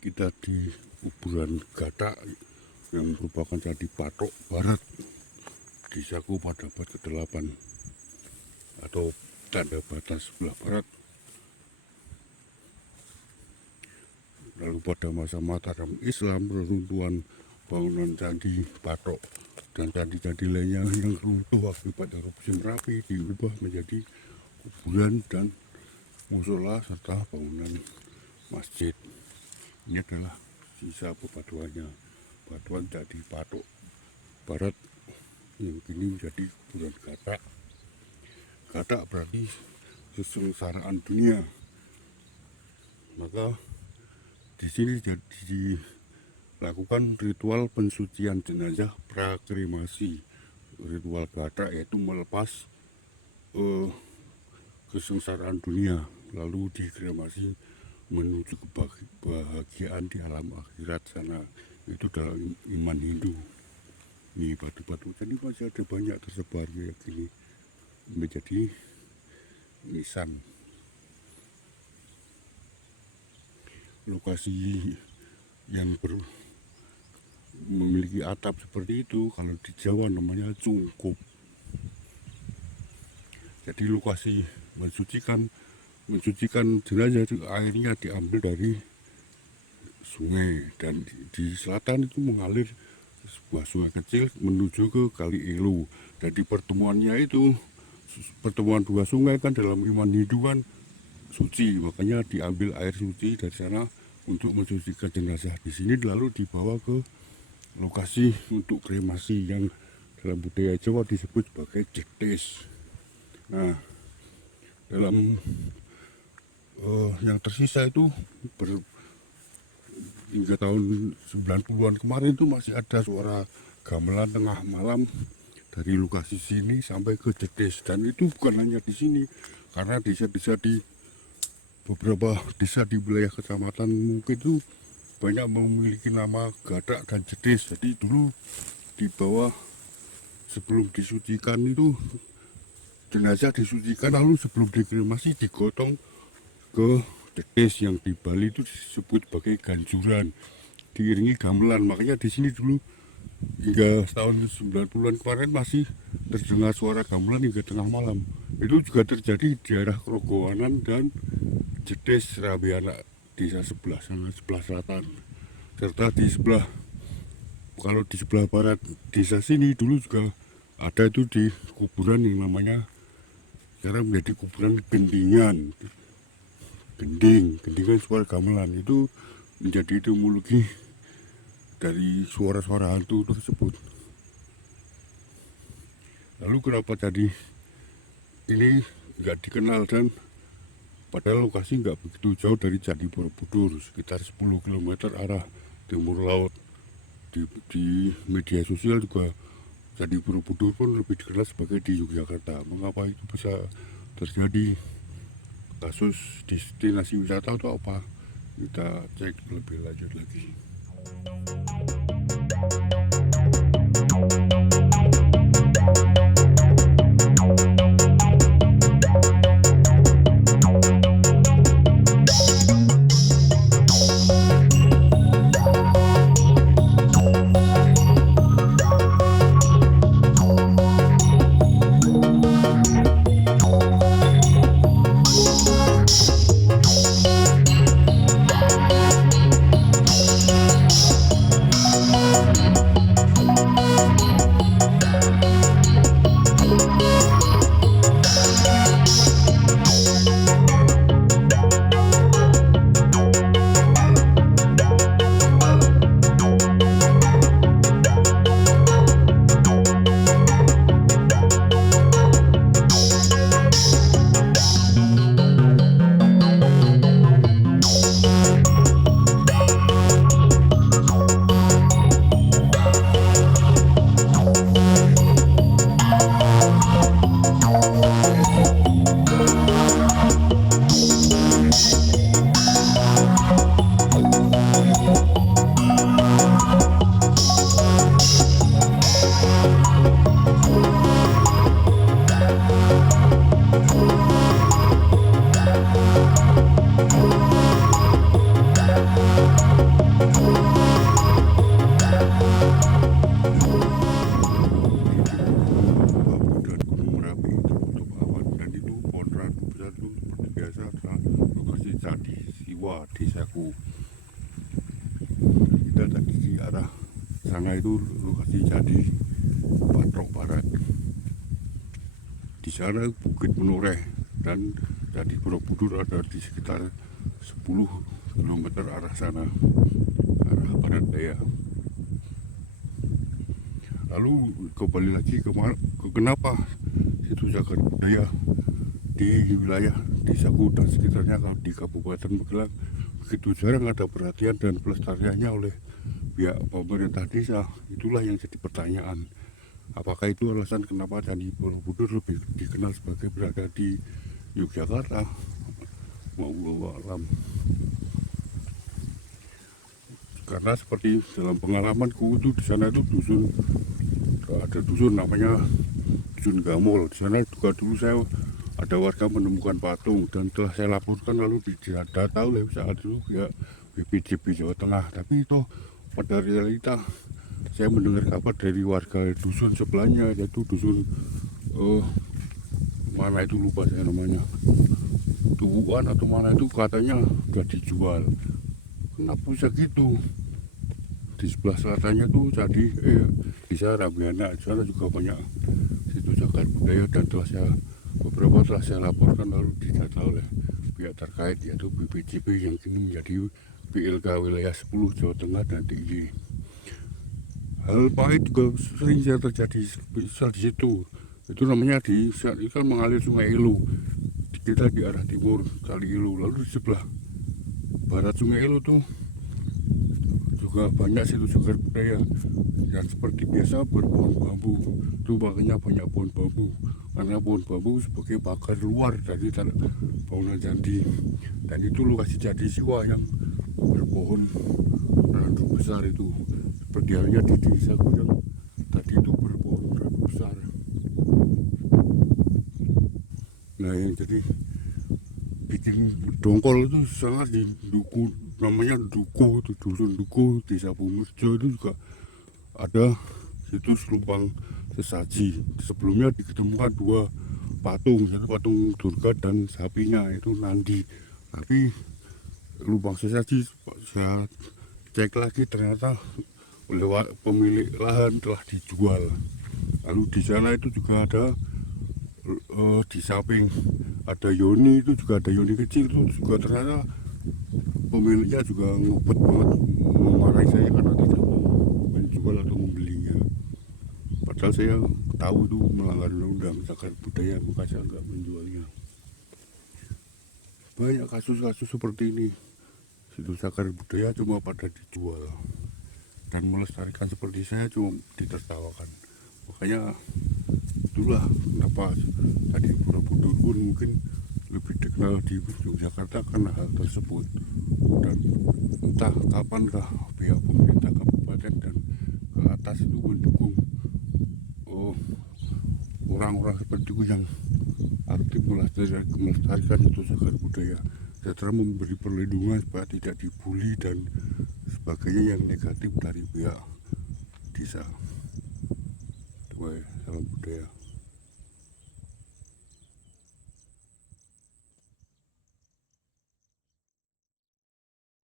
Kita di kuburan Gatak yang merupakan Candi Patok Barat di Saku pada abad ke-8 atau tanda batas sebelah barat. Lalu pada masa Mataram Islam, reruntuhan bangunan Candi Patok dan candi-candi lainnya yang runtuh akibat erupsi Merapi diubah menjadi kuburan dan musola serta bangunan masjid. Ini adalah sisa bebatuannya, batuan Candi Patok Barat yang kini menjadi kuburan Gatak. Gatak berarti kesengsaraan dunia. Maka di sini dilakukan ritual pensucian jenazah prakremasi. Ritual Gatak yaitu melepas kesengsaraan dunia lalu dikremasi menuju kebahagiaan di alam akhirat sana. Itu dalam iman Hindu. Ini batu-batu tadi masih ada banyak tersebar kayak gini menjadi nisan. Lokasi yang memiliki atap seperti itu kalau di Jawa namanya cungkup. Jadi lokasi mensucikan jenazah itu airnya diambil dari sungai dan di selatan itu mengalir sebuah sungai kecil menuju ke Kali Elu. Dan di pertemuannya itu, pertemuan dua sungai kan dalam iman Hindu kan suci, makanya diambil air suci dari sana untuk mensucikan jenazah. Di sini lalu dibawa ke lokasi untuk kremasi yang dalam budaya Jawa disebut sebagai jetis. Nah, dalam yang tersisa itu hingga tahun 90-an kemarin itu masih ada suara gamelan tengah malam dari lokasi sini sampai ke jetis. Dan itu bukan hanya di sini, karena desa-desa di beberapa desa di wilayah kecamatan mungkin itu banyak memiliki nama Gatak dan jetis. Jadi dulu di bawah sebelum disucikan itu jenazah disucikan, lalu sebelum dikremasi digotong ke jetis yang di Bali itu disebut sebagai ganjuran, diiringi gamelan. Makanya di sini dulu hingga tahun 90-an kemarin masih terdengar suara gamelan hingga tengah malam. Itu juga terjadi di daerah Krogowanan dan jetis Rabiana, desa sebelah sana, sebelah selatan. Serta di sebelah, kalau di sebelah barat desa sini dulu juga ada itu di kuburan yang namanya sekarang menjadi kuburan Gendingan. Gendingan suara gamelan itu menjadi etimologi dari suara-suara hantu tersebut. Lalu kenapa tadi ini nggak dikenal, dan padahal lokasi nggak begitu jauh dari Candi Borobudur, sekitar 10 km arah timur laut. Di media sosial juga Candi Borobudur pun lebih dikenal sebagai di Yogyakarta. Mengapa itu bisa terjadi? Kasus destinasi wisata atau apa? Kita cek lebih lanjut lagi. Sabu. Kita tadi di arah sana itu lokasi jadi Patrok Barat. Di sana Bukit Menoreh dan Candi Borobudur ada di sekitar 10 km arah sana, arah barat daya. Lalu kembali lagi ke kenapa situ cagar budaya di wilayah desaku dan sekitarnya. Kalau di Kabupaten Magelang begitu jarang ada perhatian dan pelestariannya oleh pihak pemerintah desa. Itulah yang jadi pertanyaan, apakah itu alasan kenapa Candi Borobudur lebih dikenal sebagai berada di Yogyakarta? Wallahu alam. Karena seperti dalam pengalamanku itu di sana itu ada dusun namanya Dusun Gamol. Di sana juga dulu saya ada warga menemukan patung dan telah saya laporkan, lalu didata oleh saat itu ya BPJB Jawa Tengah. Tapi itu pada realita saya mendengar kabar dari warga dusun sebelahnya, yaitu dusun mana itu lupa saya namanya, Tubuan atau mana itu, katanya sudah dijual. Kenapa bisa gitu? Di sebelah selatannya tuh jadi bisa Rabiana, di sana juga banyak situ cagar budaya dan beberapa telah saya laporkan lalu didata oleh pihak terkait, yaitu BPJB yang kini menjadi PLK wilayah 10 Jawa Tengah dan DIY. Hal pahit juga sering terjadi misal di situ. Itu namanya kan mengalir Sungai Ilu. Kita di arah timur Kali Ilu, lalu di sebelah barat Sungai Ilu tuh juga banyak situ cagar budaya yang seperti biasa berpohon bambu. Itu makanya banyak pohon bambu, karena pohon bambu sebagai pagar luar dari bangunan candi. Dan itu lokasi candi Siwa yang berpohon randu besar itu, seperti halnya di desaku yang tadi itu berpohon randu besar. Nah yang jadi bikin dongkol itu sangat di Duku, namanya Duku, itu dusun Duku, Desa Bumirjo. Itu juga ada situs lubang sesaji. Sebelumnya ditemukan 2 patung, satu patung Durga dan sapinya itu Nandi. Tapi lubang sesaji saya cek lagi ternyata oleh pemilik lahan telah dijual. Lalu di sana itu juga ada di samping ada Yoni, itu juga ada Yoni kecil, itu juga ternyata pemiliknya juga ngubet banget, memarahi saya karena tidak menjual atau membelinya. Padahal saya tahu itu melanggar undang-undang cagar budaya, maka saya nggak menjualnya. Banyak kasus-kasus seperti ini, situ cagar budaya cuma pada dijual dan melestarikan seperti saya cuma ditertawakan. Makanya itulah kenapa tadi Borobudur pun mungkin lebih dikenal di Yogyakarta karena hal tersebut. Dan entah kapankah pihak pemerintah kabupaten dan ke atas itu mendukung orang-orang seperti itu yang aktif melestarikan itu cagar budaya, secara memberi perlindungan supaya tidak dibully dan sebagainya yang negatif dari pihak desa. Salam budaya.